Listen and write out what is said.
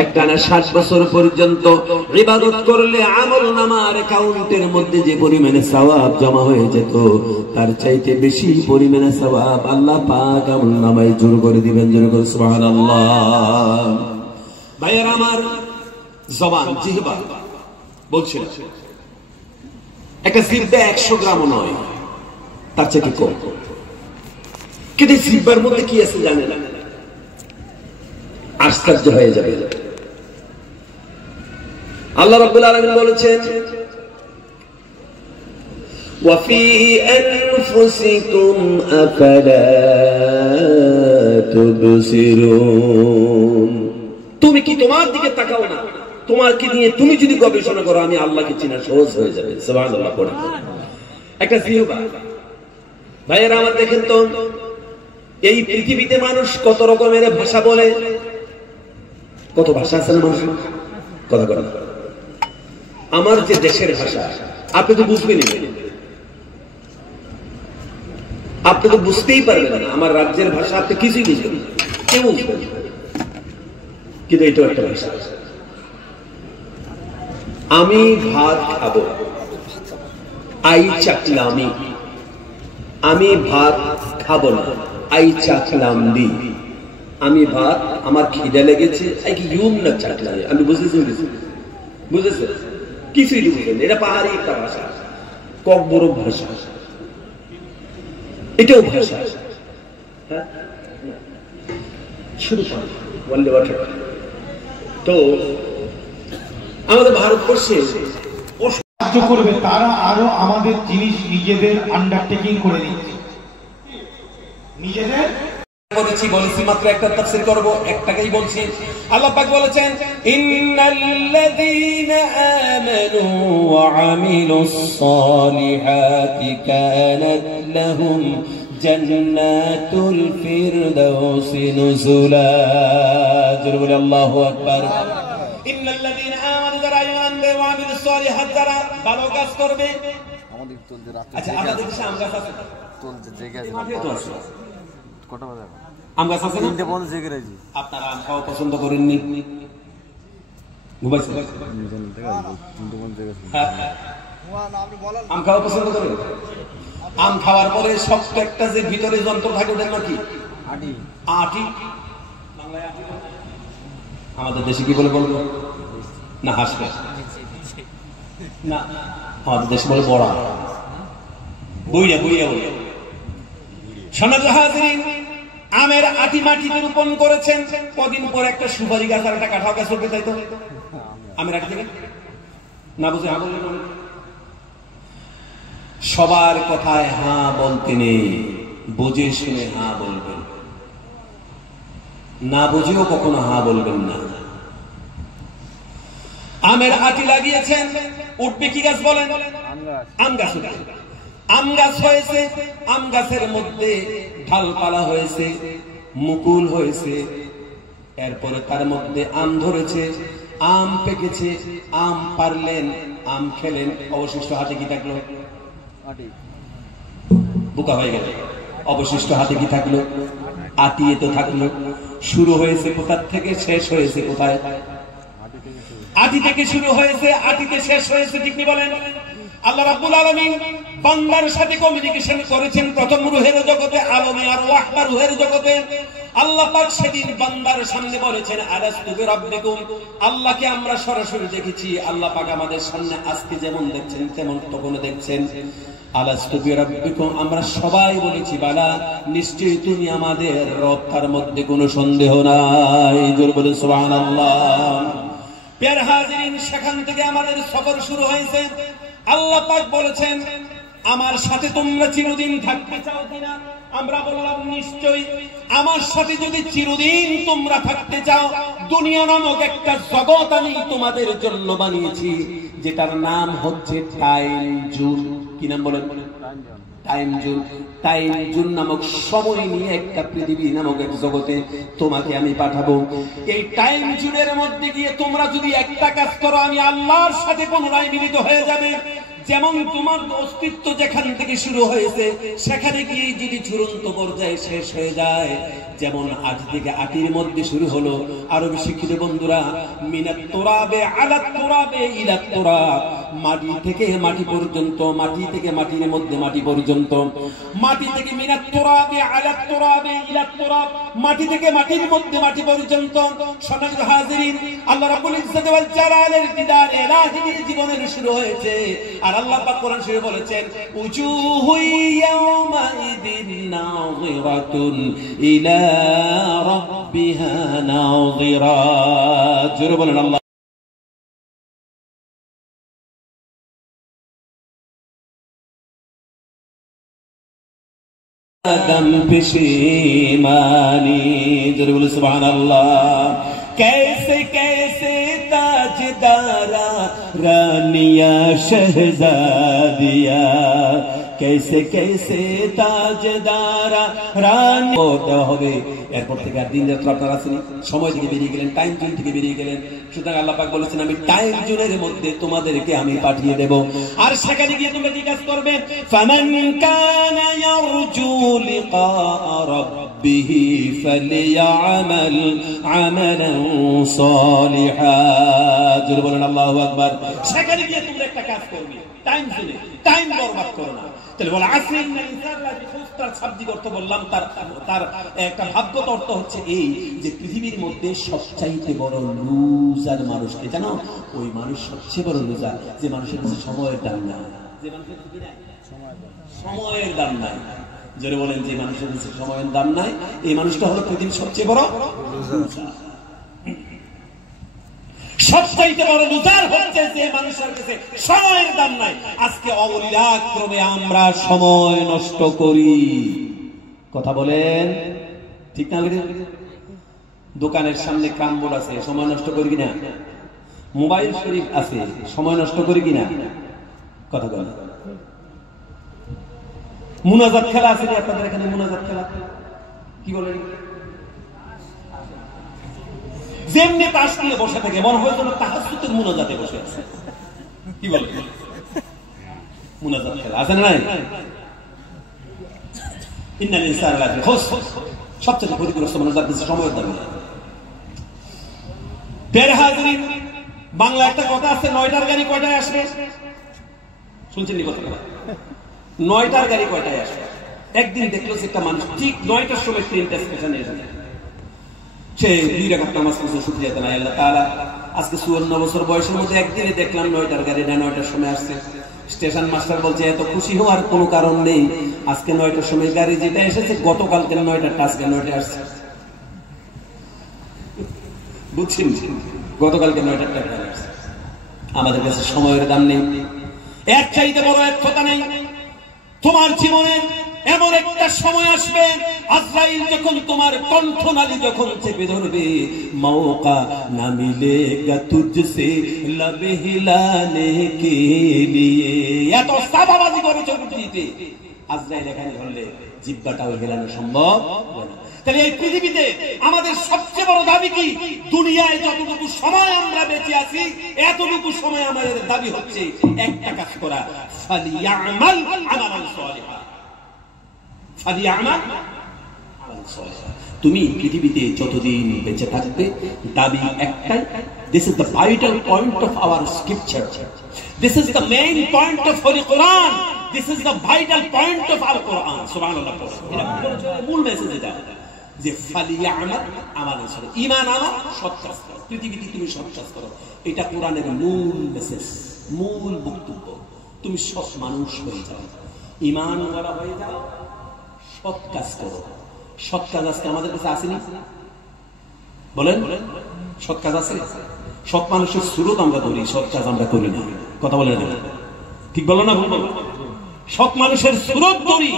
একটানা 60 বছর পর্যন্ত ইবাদত করলে আমলনামার অ্যাকাউন্টের মধ্যে যে পরিমাণে সওয়াব জমা হয়ে যেত তার চাইতে বেশি পরিমাণে সওয়াব আল্লাহ পাক আমলনামায় জোর করে দিবেন। জোর করে সুবহানাল্লাহ। ভাইয়েরা আমার, জবান জিহবা বলছিল একটা জিহ্বা 100 গ্রামও নয়, তার চেয়ে কম। কিন্তু জিহ্বার মধ্যে কি আছে জানেন? আশ্চর্য হয়ে যাবে। আল্লাহ রাব্বুল আলামিন বলেছেন, ওয়া ফি আনফুসিকুম আফালা তুবসিরুন। তুমি কি তোমার দিকে তাকাও না? তোমার কি নিয়ে তুমি যদি গবেষণা করো, আমি আল্লাহকে চেনা সহজ হয়ে যাবে। সুবহানাল্লাহ। পড়ে একটা জিহ্বা। ভাইয়েরা আমার, দেখেন তো এই পৃথিবীতে মানুষ কত রকমের ভাষা বলে। কত ভাষা আছে না মানুষের? কথা কথা। আমার যে দেশের ভাষা আপনি তো বুঝবেন, আপনি তো বুঝতেই পারবেন না। আমার রাজ্যের ভাষা আপনি কিছুই বুঝবেন, কেউ বুঝবেন। কিন্তু এটা একটা ভাষা। আমি ভাত খাবো, আই চাকলামি। আমি ভাত খাবো না, আই চাকলাম দি। আমি ভাত, আমার খিদে লেগেছে, আমি বুঝেছি। বুঝেছে? কিছুই বুঝবেন। এটা পাহাড়ি একটা ভাষা, ককবরক ভাষা, এটাও ভাষা। শুধু তো আমাদের ভারতবর্ষে সাহায্য করবে, তারা আরো আমাদের জিনিস নিজেদের আন্ডারটেকিং করে নিচ্ছে। নিজেদের বলেছি মাত্র একটা তাফসীর করব, একটাকেই বলছি। আল্লাহ পাক বলেছেন, ইন্নাল্লাযীনা আমানু ওয়া আমিলুস সালিহাতি কানাত লাহুম জান্নাতুল ফিরদাউসি নুজুলা। জোরে বলে আল্লাহু আকবার। ইন্নাল্লাযীনা আমানু, যারা ঈমান আনবে, ওয়া আমিলুস সালিহাত, যারা ভালো কাজ করবে। আমাদের চলতে রাতে, আচ্ছা আমাদের দেশে আম গাছ আছে, চলতে জেগে আছে, মাঠে তো আছে। কটা বাজে আম গাছ আছে না? তিনটে বন্ধ জেগে রয়েছে। আপনারা আম খাওয়া পছন্দ করেননি? ঘুমাইছে আম খাওয়া পছন্দ করেন? আম খাওয়ার পরে শক্ত একটা যে ভিতরে যন্ত্র থাকে, ওটার নাকি আটি। আটি বাংলায় আটি, আমাদের দেশে কি বলে বলবো না? হাসবে না, আমাদের দেশে বলে বড়া, বইয়া বইয়া বলে। সোনার হাজিরিন, আমের আটি মাটিতে রোপণ করেছেন, কদিন পর একটা সুপারি গাছ আর একটা কাঁঠাল গাছ উঠবে, তাই তো? আমের আটি থেকে না বুঝে হ্যাঁ বললেন। সবার কথায় হ্যাঁ বলতে নেই, বুঝে শুনে হ্যাঁ বলবেন, না বুঝেও কখনো হ্যাঁ বলবেন না। আমের আটি লাগিয়েছেন, উঠবে কি গাছ বলেন? আম গাছ। আম গাছ হয়েছে, আম গাছের মধ্যে ঢালপালা হয়েছে, মুকুল হয়েছে, এরপরে তার মধ্যে আম ধরেছে, আম পেকেছে, আম পারলেন, আম খেলেন, অবশিষ্ট হাতে কি থাকলো? বোকা হয়ে গেল। অবশিষ্ট হাতে কি থাকলো? আটিয়ে তো থাকলো। শুরু হয়েছে কোথার থেকে, শেষ হয়েছে কোথায়? আটি থেকে শুরু হয়েছে, আটিতে শেষ হয়েছে, ঠিক নি বলেন? আল্লাহ রাব্বুল আলামিন বান্দার সাথে কমিউনিকেশন করেছেন প্রথম রূহের জগতে, আলমে আর ওয়াহবা রূহের জগতে। আল্লাহ পাক সেদিন বান্দার সামনে বলেছেন, আলাস্তু বিরাব্বিকুম। আল্লাহকে আমরা সরাসরি দেখেছি, আল্লাহ পাক আমাদের সামনে আজকে যেমন দেখছেন তেমন তখনও দেখছেন। আলাস্তু বিরাব্বিকুম, আমরা সবাই বলেছি বালা, নিশ্চয়ই তুমি আমাদের রব, তার মধ্যে কোনো সন্দেহ নাই। জোরে বলে সুবহানাল্লাহ। প্রিয় হাজিরিন, সেখান থেকে আমাদের সফর শুরু হয়েছে। আল্লাহ পাক বলেছেন, আমার সাথে তোমরা চিরদিন থাকতে চাও কিনা? আমরা বললাম নিশ্চয়ই। আমার সাথে যদি চিরদিন তোমরা থাকতে চাও, দুনিয়া নামক একটা জগৎ আমি তোমাদের জন্য বানিয়েছি, যেটার নাম হচ্ছে টাইম জোন। কি নাম বলেন? Time zone. টাইম জোন নামক সময় নিয়ে একটা পৃথিবী নামক এক জগতে তোমাকে আমি পাঠাবো। এই টাইম জোনের মধ্যে গিয়ে তোমরা যদি একটা কাজ করো, আমি আল্লাহর সাথে পুনরায় মিলিত হয়ে যাবে। যেমন তোমার অস্তিত্ব যেখান থেকে শুরু হয়েছে সেখানে গিয়ে যদি চূড়ান্ত পর্যায়ে শেষ হয়ে যায়, যেমন আটি থেকে আটির মধ্যে শুরু হলো, আরো শিক্ষিত বন্ধুরা, মিনাত তুরাবে আলা তুরাবে ইলা তুরাব, মাটি থেকে মাটি পর্যন্ত, মাটি থেকে মাটির মধ্যে মাটি পর্যন্ত, মাটি থেকে মিনাত তুরাবে আলা তুরাবে ইলা তুরাব, মাটি থেকে মাটির মধ্যে মাটি পর্যন্ত। সম্মানিত হাজিরিন, আল্লাহ রাব্বুল ইজ্জত ওয়াল জালালের দিদার ইলাহির জীবনের শুরু হয়েছে। আর আল্লাহ পাক কোরআন শরীফে বলেছেন, উজুহু ইয়াউমাইদিন নাযিরাতুন ইলা রাব্বিহা নাযিরা। জোরে বলেন আল্লাহ। दम पेशेमानी, जरूर बोलो सुभान अल्लाह। कैसे कैसे ताजदारा रानिया शहजादिया, कैसे कैसे ताजदारा रानी দেওয়া হবে। এরপর থেকে আর দিন রাত আপনারা আসেনি, সময় থেকে বেরিয়ে গেলেন, টাইম জোন থেকে বেরিয়ে গেলেন। সুতরাং আল্লাহ পাক বলেছেন, আমি টাইম জোনের মধ্যে তোমাদেরকে আমি পাঠিয়ে দেব। আর সেখানে গিয়ে তোমরা কি কাজ করবে? ফামান কানা ইয়ারজু লিকা রাব্বিহি ফালিয়ামাল আমালান সালিহা। জোরে বলেন আল্লাহু আকবার। সেখানে গিয়ে তোমরা একটা কাজ করবে, টাইম জোনে, টাইম বরবাদ করো না। তাহলে বলে আসেন না ইনসান লাফি খুস্তার শাব্দিক অর্থ বললাম, তার একটা ভাবগত অর্থ হচ্ছে এই যে পৃথিবীর মধ্যে সবচাইতে বড় লুজার মানুষকে জানো? ওই মানুষ সবচেয়ে বড় লুজার যে মানুষের কাছে সময়ের দাম নাই, যে মানুষের কাছে সময়ের দাম নাই। যারা বলেন যে মানুষের কাছে সময়ের দাম নাই, এই মানুষটা হলো পৃথিবীর সবচেয়ে বড় লুজার। সবচাইতে বড় লুজার হচ্ছে যে মানুষের কাছে সময়ের দাম নাই। আজকে অবলীলাক্রমে আমরা সময় নষ্ট করি। কথা বলেন ঠিক না? দোকানের সামনে ক্রাম বোর্ড আছে, সময় নষ্ট করি কিনা? মোবাইল শরীফ আছে, সময় নষ্ট করি কিনা? কথা বলেন। মুনাজাত খেলা আছে আপনাদের এখানে? মুনাজাত খেলা কি বলেন? যেমনি তাস নিয়ে বসে থাকে, মনে হয় যেন তাহাজ্জুদের মুনাজাতে বসে আছে। কি বলে? মুনাজাত খেলা আছে না? ইন্নাল ইনসানা লাফি খুসর, সবচেয়ে ক্ষতিগ্রস্ত মানুষ যার কাছে সময়ের দাম নেই। প্রিয় হাজিরিন, বাংলা একটা কথা আছে, 9টার গাড়ি কয়টায় আসবে? শুনছেন নি কথা? 9টার গাড়ি কয়টায় আসবে? একদিন দেখলো যে একটা মানুষ ঠিক 9টার সময় ট্রেনটা স্টেশনে এসে সে 2 রাকাত নামাজ পড়ছে, শুকরিয়া জানাই আল্লাহ তাআলা। আজকে 54 বছর বয়সের মধ্যে একদিনে দেখলাম 9টার গাড়ি 9টার সময় আসছে। স্টেশন মাস্টার বলছে, এত খুশি হওয়ার কোনো কারণ নেই, আজকে 9টার সময় গাড়ি যেটা এসেছে গতকালকে 9টার আজকে 9টায় আসছে। বুঝছেন? গতকালকে 9টার গাড়ি আসছে। আমাদের কাছে সময়ের দাম নেই। এর চাইতে বড় এক কথা নেই। তোমার জীবনে এমন একটা সময় আসবে, আজরাইল যখন তোমার কণ্ঠনালী যখন চেপে ধরবে, মৌকা না মিলেগা তুঝসে লবে হিলানে কে লিয়ে। এত সাবাবাজি করে চলতে আজরাইল এখানে ধরলে জিহ্বাটাও হেলানো সম্ভব হয় না। তাহলে এই পৃথিবীতে আমাদের সবচেয়ে বড় দাবি কি? দুনিয়ায় যতটুকু সময় আমরা বেঁচে আছি, এতটুকু সময় আমাদের দাবি হচ্ছে একটা কাজ করা, ফালিয়ামাল আমালান সালিহা। তুমি পৃথিবীতে যতদিন বেঁচে থাকবে দাবি একটাই, this is the vital point of our scripture, this is the main point of holy Quran, this is the vital point of Al Quran. সুবহানাল্লাহ। এটা মূল মেসেজ এটা যে ফালিয়ামাল আমালান সালিহা, ঈমান আনো, সৎ কাজ করো, পৃথিবীতে তুমি সৎ কাজ করো। এটা কোরআনের মূল মেসেজ, মূল বক্তব্য। তুমি সৎ মানুষ হয়ে যাও, ঈমানওয়ালা হয়ে যাও, সৎ কাজ করো। সৎ কাজ আজকে আমাদের কাছে আসেনি? বলেন, সৎ কাজ আছে? সৎ মানুষের সুরত আমরা ধরি, সৎ কাজ আমরা করি না। কথা বলেন ঠিক বলো না? সৎ মানুষের সুরত ধরি,